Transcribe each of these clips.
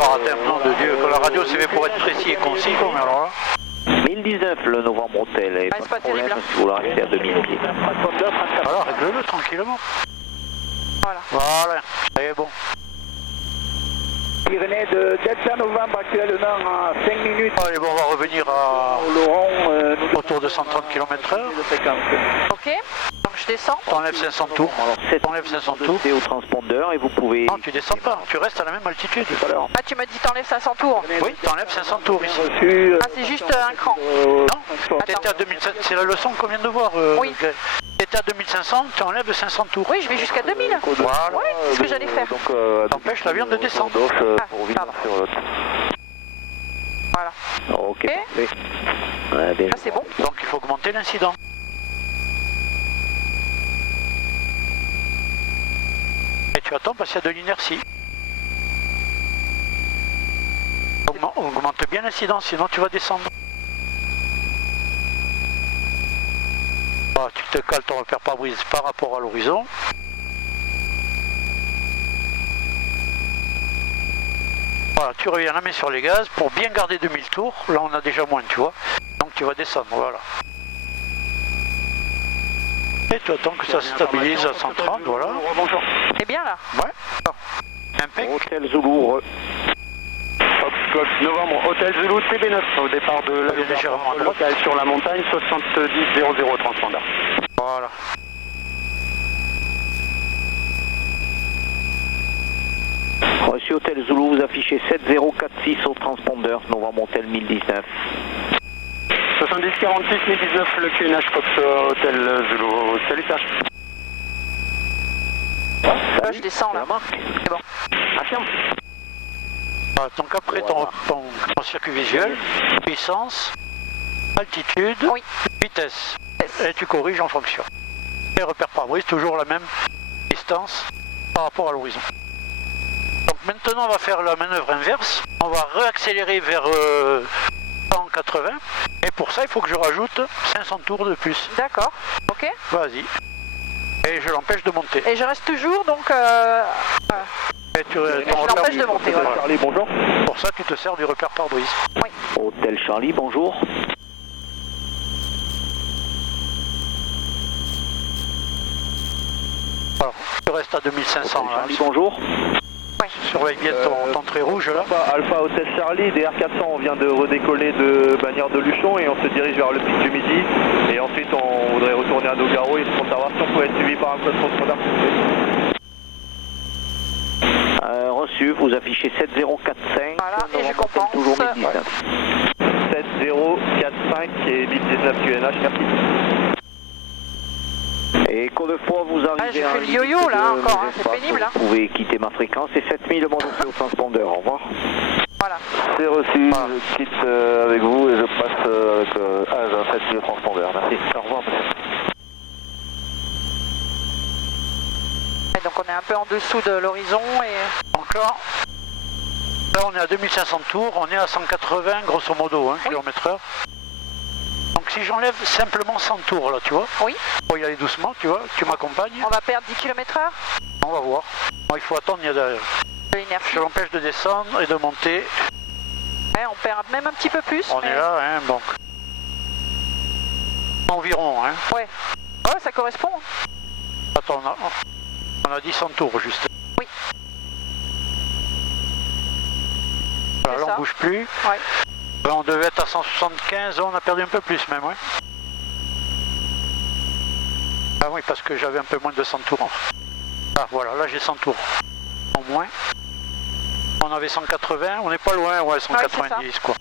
pas rater un nom de Dieu, que la radio c'est fait pour être précis et concis, quoi, mais alors là... 1019 le novembre hôtel, et c'est pas terrible. si vous voulez rester à 2000 pieds. Voilà, règle-le tranquillement. Voilà. Voilà, ça y est bon. Pyrénées de Delta Novembre actuellement à 5 minutes. Allez, bon, on va revenir à... autour de 130 km/h. Ok, donc je descends. T'enlèves 500 tours. Alors, T'enlèves 500 tours. c'est au transpondeur et vous pouvez... Non, tu descends pas, tu restes à la même altitude. Ah, tu m'as dit t'enlèves 500 tours. Oui, t'enlèves 500 tours ici. Ah, c'est juste un cran. Non, t'étais à 2700, c'est la leçon qu'on vient de voir. Oui. T'étais à 2500, tu enlèves 500 tours. Oui, je vais jusqu'à 2000. Voilà. Oui, c'est ce que j'allais faire. T'empêches l'avion de descendre. Pour pardon. Voilà. Ok, Ok. parfait. Ouais, bien. Ah, c'est bon. Donc il faut augmenter l'incident. Et tu attends parce qu'il y a de l'inertie. Augmente bien l'incident, sinon tu vas descendre. Ah, tu te cales ton repère pare-brise par rapport à l'horizon. Voilà, tu reviens la main sur les gaz pour bien garder 2000 tours. Là, on a déjà moins, tu vois. Donc, tu vas descendre, voilà. Et tu attends que ça se stabilise à 130, voilà. Bonjour. C'est bien là. Ouais. Impec. Hôtel Zulu, Golf Novembre, Hôtel Zulu TB9 au départ de l'avion légèrement à droite. local sur la montagne, 7000 transpondeur. Voilà. Reçu Hôtel Zulu, vous affichez 7046 au transpondeur, novembre hôtel 1019. 7046 1019, le QNH Fox Hôtel Zulu, salut Serge. Là, je descends là. C'est bon. Affirme. Donc après ton circuit visuel, puissance, altitude, Oui. vitesse. Et tu corriges en fonction. Et repère pare-brise, toujours la même distance par rapport à l'horizon. Donc maintenant on va faire la manœuvre inverse. On va réaccélérer vers 180. Et pour ça il faut que je rajoute 500 tours de plus. D'accord. Ok. Vas-y. Et je l'empêche de monter. Et je reste toujours donc. Et tu, je l'empêche de monter. Voilà. Charlie, bonjour. pour ça tu te sers du repère pare-brise. Hôtel Charlie, bonjour. Alors, tu restes à 2500 là. Charlie, bonjour. Surveille bien ton trait rouge là. Alpha Hôtel Charlie, DR400, on vient de redécoller de Bagnères de Luchon et on se dirige vers le pic du Midi. Et ensuite on voudrait retourner à Nogaro et pour savoir si on pouvait être suivi par un code transpondeur. Reçu, vous affichez 7045. Voilà, et je novembre, comprends. toujours 1019. 7045 et 1019 QNH, merci. Et code fois vous arrivez j'ai à fait un le yo-yo, limite là, de encore, hein, mes c'est espaces, pénible, hein. Vous pouvez quitter ma fréquence, c'est 7000 mon au transpondeur, au revoir. Voilà. C'est reçu, je quitte avec vous et je passe avec un 7000 transpondeur, merci. Au revoir monsieur. Et donc on est un peu en dessous de l'horizon et. Donc là on est à 2500 tours, on est à 180 grosso modo km/h. Donc si j'enlève simplement 100 tours là, tu vois, Oui. pour y aller doucement, tu vois, tu m'accompagnes, On va perdre 10 km/h on va voir. Bon, il faut attendre, il y a de... de l'inertie. je l'empêche de descendre et de monter. Ouais, on perd même un petit peu plus. On mais... est là, donc. Environ, Ouais. Ouais, ça correspond. Attends, on a dit 100 tours juste. Oui. Voilà, C'est là ça. on bouge plus. Ouais. Ben, on devait être à 175, on a perdu un peu plus même, Ah oui, parce que j'avais un peu moins de 100 tours. Ah voilà, là j'ai 100 tours. En moins. On avait 180, on n'est pas loin, 190 quoi.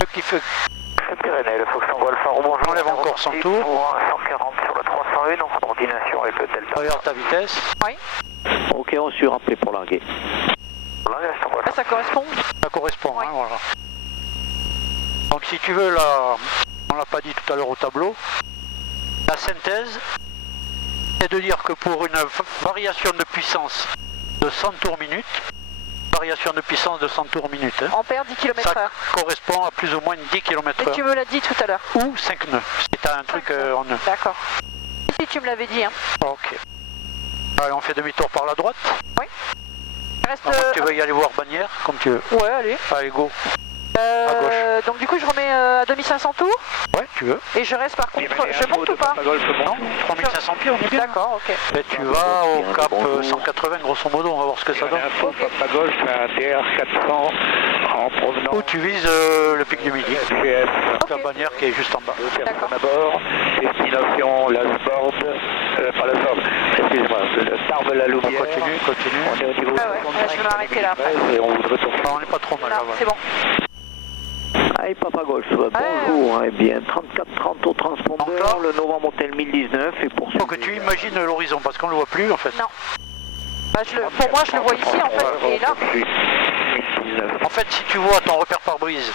Ce qui fait Pyrénées, le Fox Tango Alpha, rebonjour. J'enlève encore 100 tours. Pour 140 sur le 301, en coordination avec le Delta. regarde ta vitesse. Oui. Ok, on suit rappelé pour larguer. Là, ça correspond. Ça correspond, Oui. voilà. Donc si tu veux, là, on l'a pas dit tout à l'heure au tableau, la synthèse, c'est de dire que pour une variation de puissance de 100 tours minute, variation de puissance de 100 tours minute, On perd 10 km/h. ça correspond à plus ou moins 10 Et km/h. tu me l'as dit tout à l'heure. Ou 5 nœuds, si tu as un truc en nœud. D'accord. Si tu me l'avais dit. Hein. Ok. Allez, on fait demi-tour par la droite. Oui. Il reste... À moins que tu veuilles y aller voir Bagnères, comme tu veux. Ouais, allez. Allez, go. À gauche. Donc du coup, je remets à 2500 tours. Ouais, tu veux. Et je reste par contre... Je monte ou pas? Non, 3500 pieds, on est bien. D'accord, ok. Et tu vas au cap 180, grosso modo, on va voir ce que ça donne. Info, à gauche, un TR400 en provenance. Ou tu vises le pic du Midi. GS. La Bagnères qui est juste en bas. D'accord. D'abord, destination Lasbord, pas Lasbord, excusez-moi, le Tarbes-la-Louvière. Continue. On est au niveau Ah ouais, je vais m'arrêter là après. et on voudrait tourner. On n'est pas trop mal Là, là-bas. c'est bon. Allez, Papa Golf, bonjour, eh bien, 34-30 au transpondeur, Donc là, le Novembre Motel 1019 et pour Il faut que tu imagines l'horizon parce qu'on ne le voit plus en fait. Non. Bah, pour moi, je le vois ici en fait, et là. En fait, si tu vois ton repère pare-brise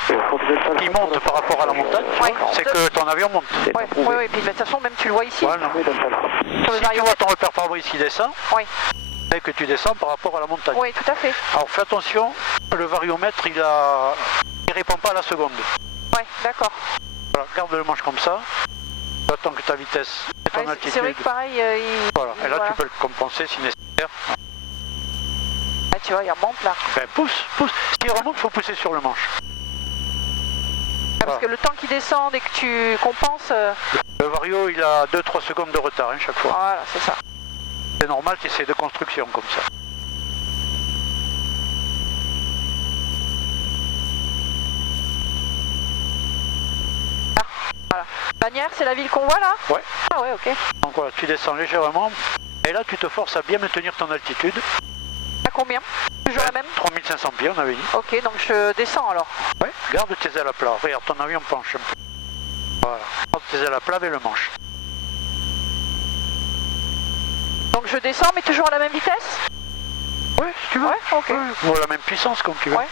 qui monte par rapport à la montagne, Ouais. c'est que ton avion monte. Ouais, puis de toute façon, même tu le vois ici. Ouais, non. Sur le Si tu variomètre. vois ton repère pare-brise qui descend, Oui, c'est que tu descends par rapport à la montagne. oui, tout à fait. Alors fais attention, le variomètre il répond pas à la seconde. Ouais, d'accord. Voilà, garde le manche comme ça. Tu attends que ta vitesse et ton Ouais, altitude. c'est vrai que pareil, Voilà, et là voilà. tu peux le compenser si nécessaire. Ah, tu vois, il remonte là. Ben, pousse. S'il remonte, il faut pousser sur le manche. Ah, parce que le temps qui descend et que tu compenses, Le vario il a 2-3 secondes de retard chaque fois. voilà, c'est ça. C'est normal, c'est de construction comme ça. Voilà. Bagnères, c'est la ville qu'on voit là? Ouais. Ah ouais, ok. Donc voilà, tu descends légèrement. Et là, tu te forces à bien maintenir ton altitude. À combien? Toujours la même? 3500 pieds, on avait dit. Ok, donc je descends alors. Ouais, garde tes ailes à plat. Regarde, ton avion penche un peu. Voilà, garde tes ailes à plat avec le manche. Donc je descends, mais toujours à la même vitesse? Ouais, si tu veux. Ouais, ok. Ouais, ou à la même puissance, comme tu veux. Ouais.